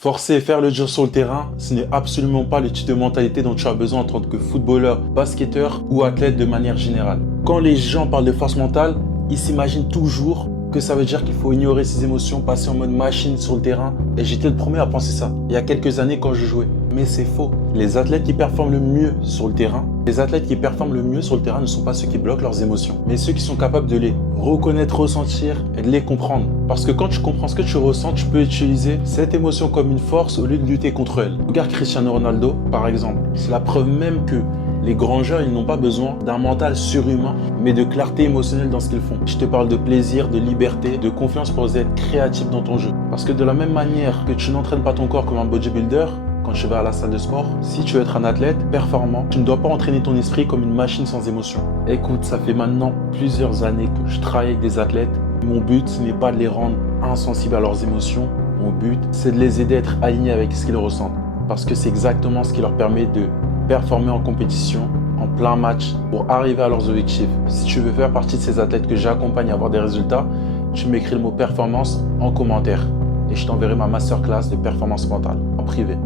Forcer et faire le dur sur le terrain, ce n'est absolument pas le type de mentalité dont tu as besoin en tant que footballeur, basketteur ou athlète de manière générale. Quand les gens parlent de force mentale, ils s'imaginent toujours que ça veut dire qu'il faut ignorer ses émotions, passer en mode machine sur le terrain. Et j'étais le premier à penser ça, il y a quelques années quand je jouais. Mais c'est faux. Les athlètes qui performent le mieux sur le terrain, ne sont pas ceux qui bloquent leurs émotions, mais ceux qui sont capables de les reconnaître, ressentir et de les comprendre. Parce que quand tu comprends ce que tu ressens, tu peux utiliser cette émotion comme une force au lieu de lutter contre elle. Regarde Cristiano Ronaldo, par exemple. C'est la preuve même que les grands joueurs, ils n'ont pas besoin d'un mental surhumain, mais de clarté émotionnelle dans ce qu'ils font. Je te parle de plaisir, de liberté, de confiance pour être créatif dans ton jeu. Parce que de la même manière que tu n'entraînes pas ton corps comme un bodybuilder, quand tu vas à la salle de sport, si tu veux être un athlète performant, tu ne dois pas entraîner ton esprit comme une machine sans émotion. Écoute, ça fait maintenant plusieurs années que je travaille avec des athlètes. Mon but, ce n'est pas de les rendre insensibles à leurs émotions. Mon but, c'est de les aider à être alignés avec ce qu'ils ressentent. Parce que c'est exactement ce qui leur permet de performer en compétition, en plein match, pour arriver à leurs objectifs. Si tu veux faire partie de ces athlètes que j'accompagne à avoir des résultats, tu m'écris le mot performance en commentaire et je t'enverrai ma masterclass de performance mentale en privé.